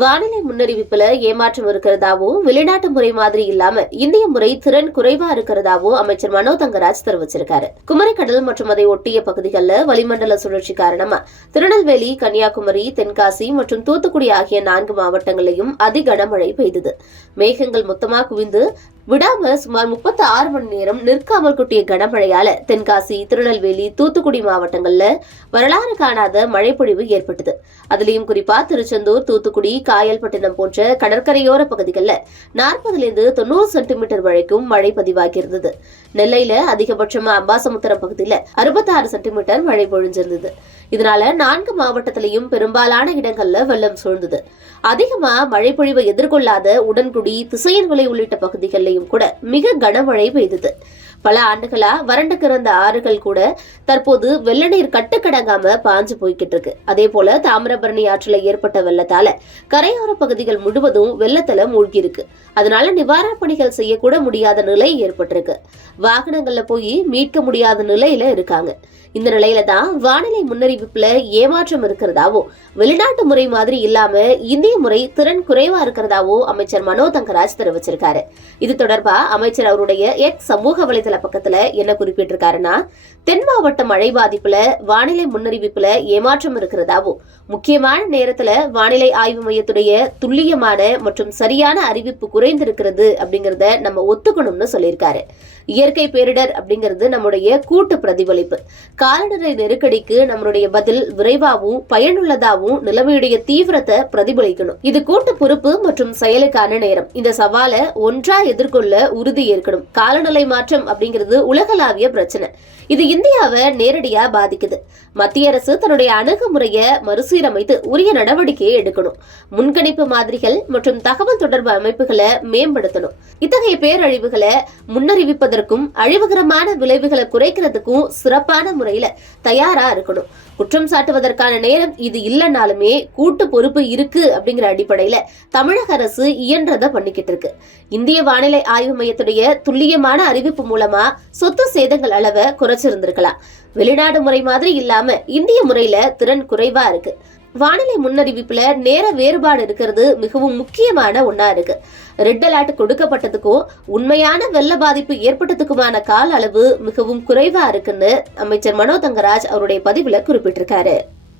வானிலை முன்னறிவிப்புல ஏமாற்றம் இருக்கிறதாவும் வெளிநாட்டு முறை மாதிரி இல்லாம இந்திய முறை திறன் குறைவா இருக்கிறதாவும் அமைச்சர் மனோ தங்கராஜ் தெரிவிச்சிருக்காரு. குமரிக்கடல் மற்றும் அதை ஒட்டிய பகுதிகளில் வளிமண்டல சுழற்சி காரணமா திருநெல்வேலி கன்னியாகுமரி தென்காசி மற்றும் தூத்துக்குடி ஆகிய நான்கு மாவட்டங்களிலும் அதி கனமழை பெய்தது. மேகங்கள் மொத்தமா குவிந்து விடாம சுமார் முப்பத்தி ஆறு மணி நேரம் நிற்காமல் கொட்டிய கனமழையால தென்காசி திருநெல்வேலி தூத்துக்குடி மாவட்டங்கள்ல வரலாறு காணாத மழைப்பொழிவு ஏற்பட்டது. அதுலயும் குறிப்பா திருச்செந்தூர் தூத்துக்குடி காயல்பட்டினம் போன்ற கடற்கரையோர பகுதிகளில் நாற்பதுல இருந்து தொண்ணூறு சென்டிமீட்டர் வரைக்கும் மழை பதிவாகியிருந்தது. நெல்லையில அதிகபட்சமா அம்பாசமுத்திரம் பகுதியில் அறுபத்தாறு சென்டிமீட்டர் மழை பொழிஞ்சிருந்தது. இதனால நான்கு மாவட்டத்திலையும் பெரும்பாலான இடங்கள்ல வெள்ளம் சூழ்ந்தது. அதிகமா மழைப்பொழிவை எதிர்கொள்ளாத உடன்குடி திசையன்விலை உள்ளிட்ட பகுதிகளிலையும் கூட மிக கனமழை பெய்தது. பல ஆண்டுகளா வறண்டு கிடந்த ஆறுகள் கூட தற்போது வெள்ள நீர் கட்டுக்கடங்காம பாஞ்சு போய்கிட்டு இருக்கு. அதே போல தாமிரபரணி ஆற்றுல ஏற்பட்ட வெள்ளத்தால கரையோர பகுதிகள் முழுவதும் வெள்ளத்துல மூழ்கி இருக்கு. அதனால நிவாரணப் பணிகள் செய்யக்கூட முடியாத நிலை ஏற்பட்டிருக்கு. வாகனங்கள்ல போய் மீட்க முடியாத நிலையில இருக்காங்க. இந்த நிலையில தான் வானிலை முன்னறிவிப்புல ஏமாற்றம் இருக்கிறதாவும் வெளிநாட்டு முறை மாதிரி இல்லாம இந்திய முறை திறன் குறைவா இருக்கிறதாவோ அமைச்சர் மனோ தங்கராஜ் தெரிவிச்சிருக்காரு. இது தொடர்பா அமைச்சர் அவருடைய எக்ஸ் சமூக வலைதள சில பக்கத்துல என்ன குறிப்பிட்டிருக்காருன்னா தென் மாவட்ட மழை பாதிப்புல வானிலை முன்னறிவிப்புல ஏமாற்றம் இருக்கிறதாவும் முக்கியமான நேரத்துல வானிலை ஆய்வு மையத்துடைய துல்லியமான மற்றும் சரியான அறிவிப்பு குறைந்திருக்கிறது அப்படிங்கறத நம்ம ஒத்துக்கணும்னு சொல்லியிருக்காரு. இயற்கை பேரிடர் அப்படிங்கிறது நம்முடைய கூட்டு பிரதிபலிப்பு. காலநிலை நெருக்கடிக்கு நம்மளுடைய பதில் விரைவாகவும் பயனுள்ளதாகவும் நிலைமையுடைய தீவிரத்தை பிரதிபலிக்கணும். இது கூட்டு பொறுப்பு மற்றும் செயலுக்கான நேரம். இந்த சவாலை ஒன்றா எதிர்கொள்ள உறுதி ஏற்கணும். காலநிலை மாற்றம் அப்படிங்கிறது உலகளாவிய பிரச்சனை. இது இந்தியாவை நேரடியா பாதிக்குது. மத்திய அரசு தன்னுடைய அணுகுமுறையை மறுசீரமைத்து உரிய நடவடிக்கையை எடுக்கணும். முன்கணிப்பு மாதிரிகள் மற்றும் தகவல் தொடர்பு அமைப்புகளை மேம்படுத்தணும். இத்தகைய பேரழிவுகளை முன்னறிவிப்பதற்கும் அழிவுகரமான விளைவுகளை குறைக்கிறதுக்கும் சிறப்பான முறையில தயாரா இருக்கணும். குற்றம் சாட்டுவதற்கான நேரம் இது இல்லைனாலுமே கூட்டு பொறுப்பு இருக்கு அப்படிங்கிற அடிப்படையில தமிழக அரசு இயன்றதை பண்ணிக்கிட்டு இருக்கு. இந்திய வானிலை ஆய்வு மையத்துடைய துல்லியமான அறிவிப்பு மூலமா சொத்து சேதங்கள் அளவை குறைச்சிருந்திருக்கலாம். வெளிநாடு முறை மாதிரி இல்லாம இந்திய முறையில திறன் குறைவா இருக்கு. வானிலை முன்னறிவிப்புல நேர வேறுபாடு இருக்கிறது மிகவும் முக்கியமான ஒன்னா இருக்கு. ரெட் அலர்ட் கொடுக்கப்பட்டதுக்கும் உண்மையான வெள்ள பாதிப்பு ஏற்பட்டதுக்குமான கால அளவு மிகவும் குறைவா இருக்குன்னு அமைச்சர் மனோ தங்கராஜ் அவருடைய பதிவுல குறிப்பிட்டிருக்காரு.